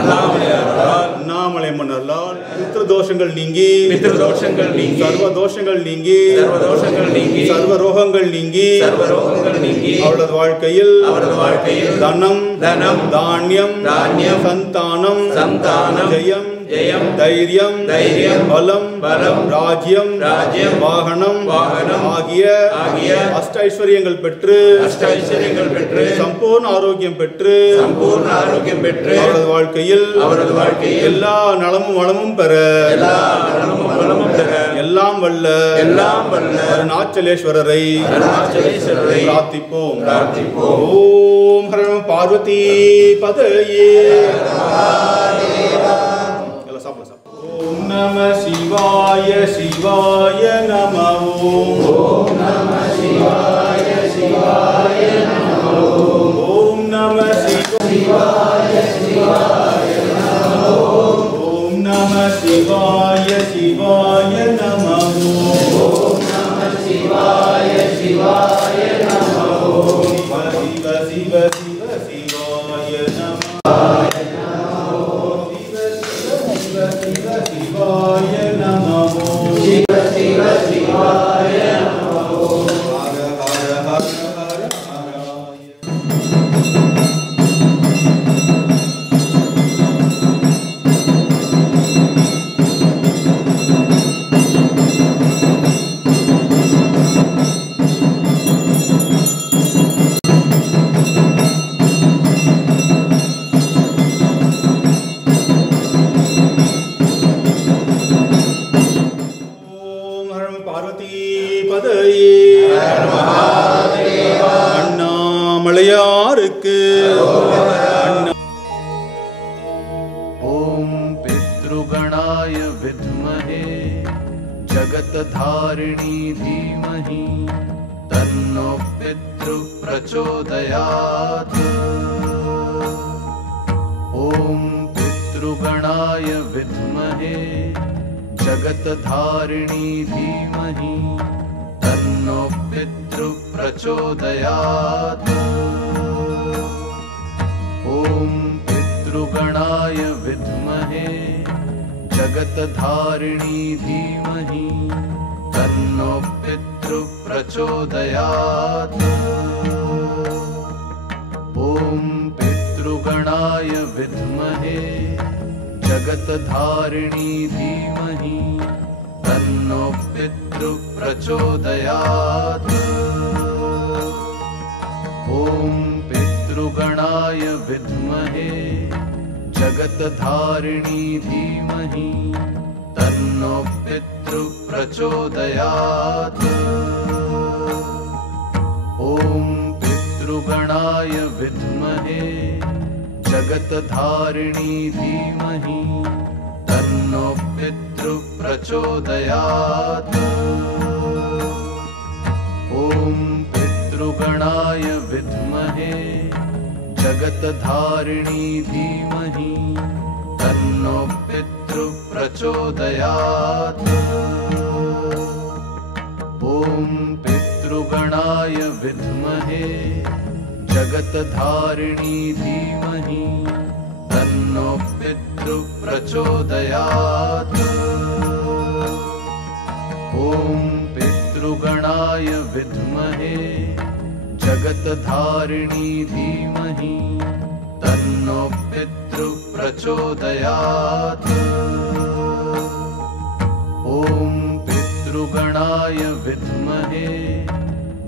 அண்ணாமலையார் அருளால் அண்ணாமலை மன்னர்களால் பித்ருதோஷங்கள் நீங்கி சர்வ தோஷங்கள் நீங்கி சர்வ ரோகங்கள் நீங்கி அவளது வாழ்க்கையில் தனம் தானியம் சந்தானம் ஜெயம் தைரியம் பலம் ராஜ்யம் வாகனம் ஆகிய அஷ்ட ஐஸ்வர்யங்கள் பெற்று சம்பூர்ண ஆரோக்கியம் பெற்று அவரது வாழ்க்கையில் எல்லா நலமும் வளமும் பெற எல்லாம் வல்ல அருணாச்சலேஸ்வரரை பிரார்த்திப்போம். ஓம் ஹர பார்வதி பதயே. ஓம் நம சிவாய சிவாய நம. ஓம் நம சிவாய சிவாய நம. ஓம் நம சிவாய சிவாய நம. ஓம் நம சிவாய சிவாய நம. ஓம் நம சிவாய சிவாய நம. சிவ சிவ சிவ சிவ சிவாய நம. சிவாய நமோ. சிவ சிவ சிவாய நமோ. ஹர ஹர ஹர ஹர ஹராய. அண்ணாமலையாருக்கு ஓம் பித்ருகணாய வித்மஹே ஜகத்தாரிணி தீமஹி தன்னோ பித்ரு பிரச்சோதயாத். ஓம் பித்ருகணாய வித்மஹே ஜகத்தாரிணி தீமஹி தன்னோ பித்ரு பிரச்சோதயாத். ஓம் பித்ருகணாய வித்மஹே ஜகத்தாரிணி தீமஹி தன்னோ பித்ரு பிரச்சோதயாத். ஓம் பித்ருகணாய வித்மஹே ஜகத்தாரிணி தீமஹி தன்னோ பித்ரு பிரச்சோதயாத். ஓம் பித்ருகணாய வித்மஹே ஜகத்தாரிணி தீமஹி தன்னோ பித்ரு பிரச்சோதயாத். ஓம் பித்ருகணாய வித்மஹே ஜகத்தாரிணி தீமஹி தன்னோ பித்ரு பிரச்சோதயாத். ஓம் பித்ருகணாய வித்மஹே ஜகத்தாரிணி தீமஹி தன்னோ பித்ரு பிரச்சோதயாத். ஓம் பித்ருகணாய வித்மஹே ஜகத்தாரிணி தீமஹி தன்னோ பித்ரு பிரச்சோதயாத். ஓம் பித்ருகணாய வித்மஹே ஜகத்தாரிணி தீமஹி தன்னோ பித்ரு பிரச்சோதயாத். ஓம் பித்ருகணாய வித்மஹே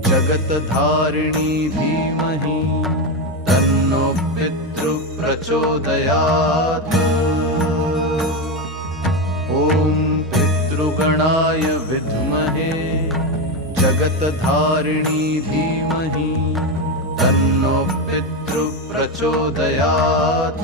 ஜகத்தாரிணி தீமஹி தன்னோ பித்ரு பிரச்சோதயாத். ஓம் பித்ருகணாய வித்மஹே ஜகத்தாரிணி தீமஹி தன்னோ பித்ரு பிரச்சோதயாத்.